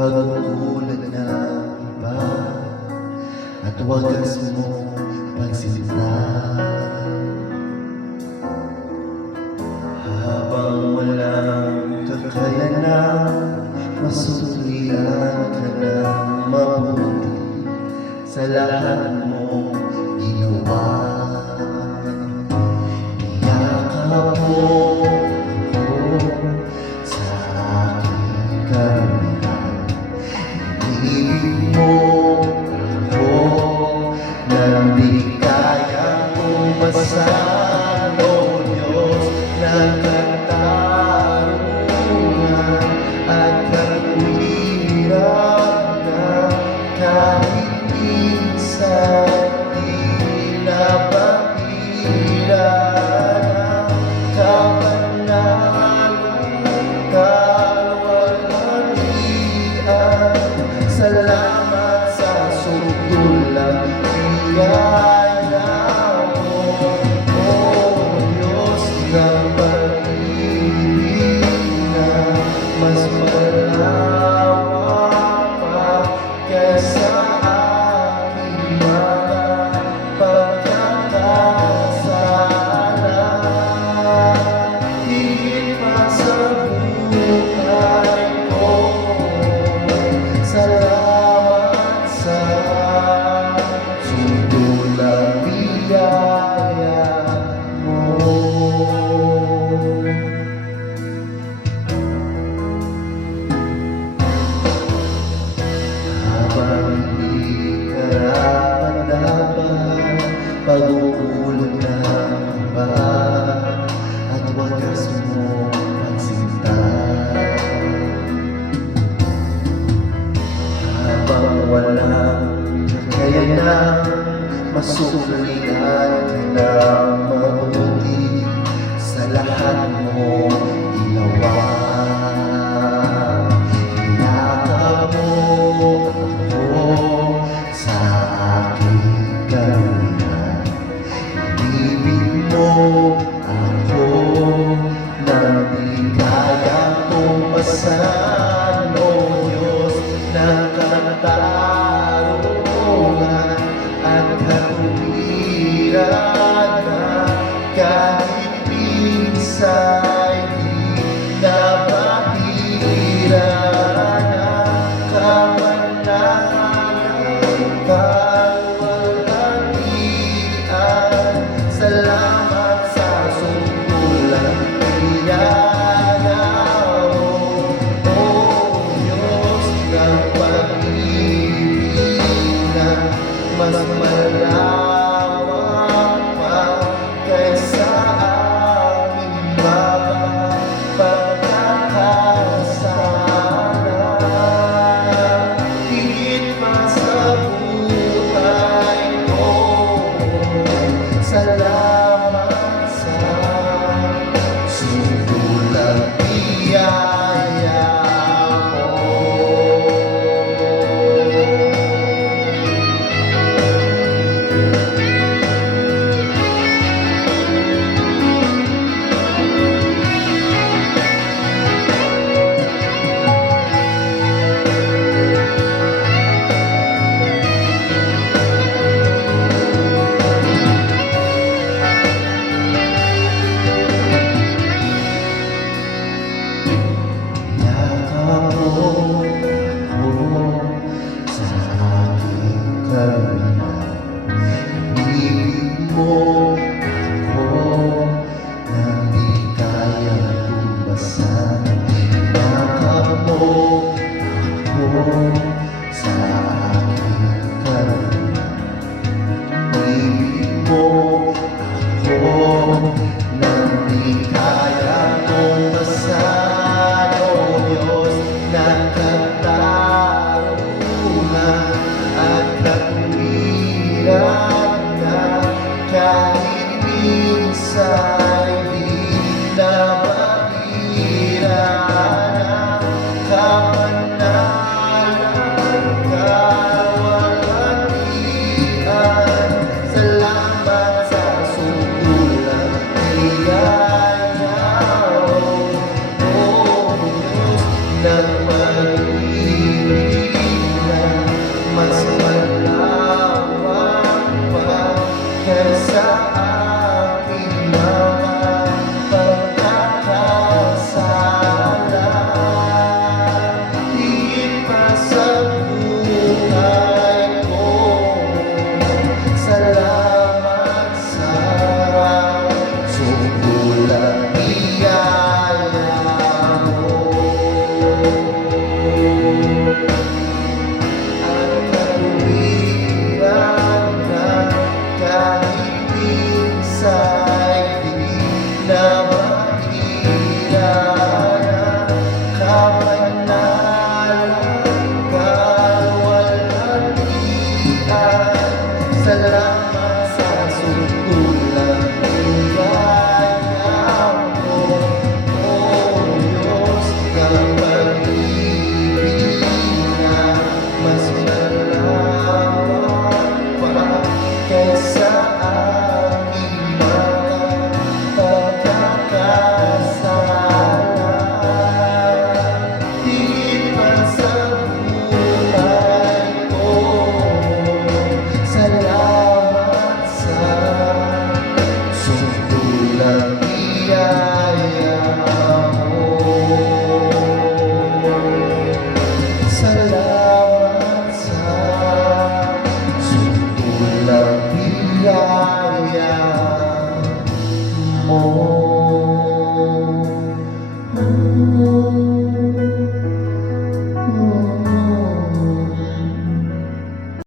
pagkukulang na iba at wagas mo pagsinta. Habang walang kakayanan, masuklian ka ng mabuti sa lahat mo ginawa. Niyakap mo ako sa aking karamihan, inibig mo ako nang di kaya umasan, O Diyos ng katarungan at katwiran na kahit minsan di napahiran ang kapanalan, kalwalhatian. Salamat sa sutulang biyaya mo, O Diyos ng pag-ibig na mas malawak pa kaysa aking mga pagkakasala. Higit pa sa buhay ko, salamat sa sutulang biyaya mo. Habang di karapat-dapat, pag-uulog ng iba at wagas mo pagsinta. Habang walang kakayanan, masuklian ka ng mabuti sa lahat mo ginawa. Niyakap mo ako sa aking karamihan, inibig mo ako nang di kaya umasan, O Diyos ng katarungan at katwiran na kahit minsan di napahiran ang kamanalan, kalwalhatian. Salamat sa sutulang biyaya mo, O Diyos ng pag-ibig na mas malawak pa kaysa aking mga pagkakasala. Higit pa sa buhay ko, salamat sa sutulang biyaya mo. Niyakap mo ako sa aking karamihan, inibig mo ako nang di kaya tumbasan. Niyakap mo ako sa aking karamihan, inibig mo ako nang di kaya tumbasan, O Diyos ng katarungan at katwiran na kahit mo